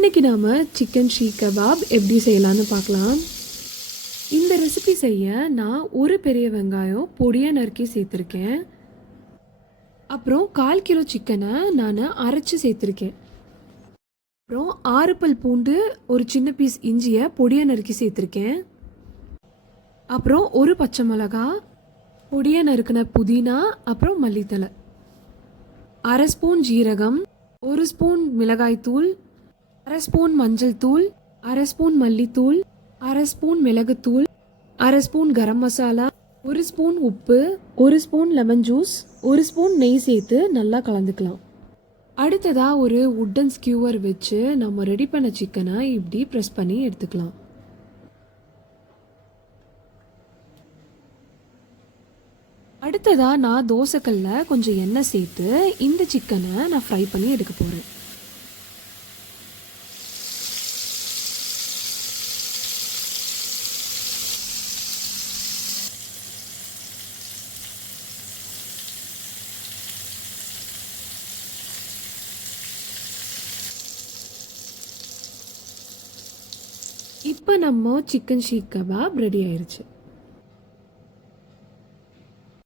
இன்றைக்கி நாம் chicken seekh kebab எப்படி செய்யலான்னு பார்க்கலாம். இந்த ரெசிபி செய்ய நான் ஒரு பெரிய வெங்காயம் பொடியாக நறுக்கி சேர்த்துருக்கேன். அப்புறம் 1/4 கிலோ சிக்கனை நான் அரைச்சி சேர்த்துருக்கேன். அப்புறம் 6 பல் பூண்டு, ஒரு சின்ன பீஸ் இஞ்சியை பொடியாக நறுக்கி சேர்த்துருக்கேன். அப்புறம் ஒரு பச்சை மிளகா, பொடியாக நறுக்கின புதினா, அப்புறம் மல்லித்தலை, 1/2 ஸ்பூன் ஜீரகம், 1 ஸ்பூன் மிளகாய்த்தூள், 1/2 ஸ்பூன் மஞ்சள் தூள், 1/2 ஸ்பூன் மல்லித்தூள், 1/2 ஸ்பூன் மிளகுத்தூள், 1/2 ஸ்பூன் கரம் மசாலா, 1 ஸ்பூன் உப்பு, 1 ஸ்பூன் லெமன் ஜூஸ், 1 ஸ்பூன் நெய் சேர்த்து நல்லா கலந்துக்கலாம். அடுத்ததாக ஒரு வுட்டன் ஸ்கியூவர் வச்சு நம்ம ரெடி பண்ண சிக்கனை இப்படி ப்ரெஸ் பண்ணி எடுத்துக்கலாம். அடுத்ததாக நான் தோசைக்கல்ல கொஞ்சம் எண்ணெய் சேர்த்து இந்த சிக்கனை நான் ஃப்ரை பண்ணி எடுக்க போகிறேன். இப்போ நம்ம சிக்கன் ஷீக் கபாப் ரெடி ஆயிடுச்சு.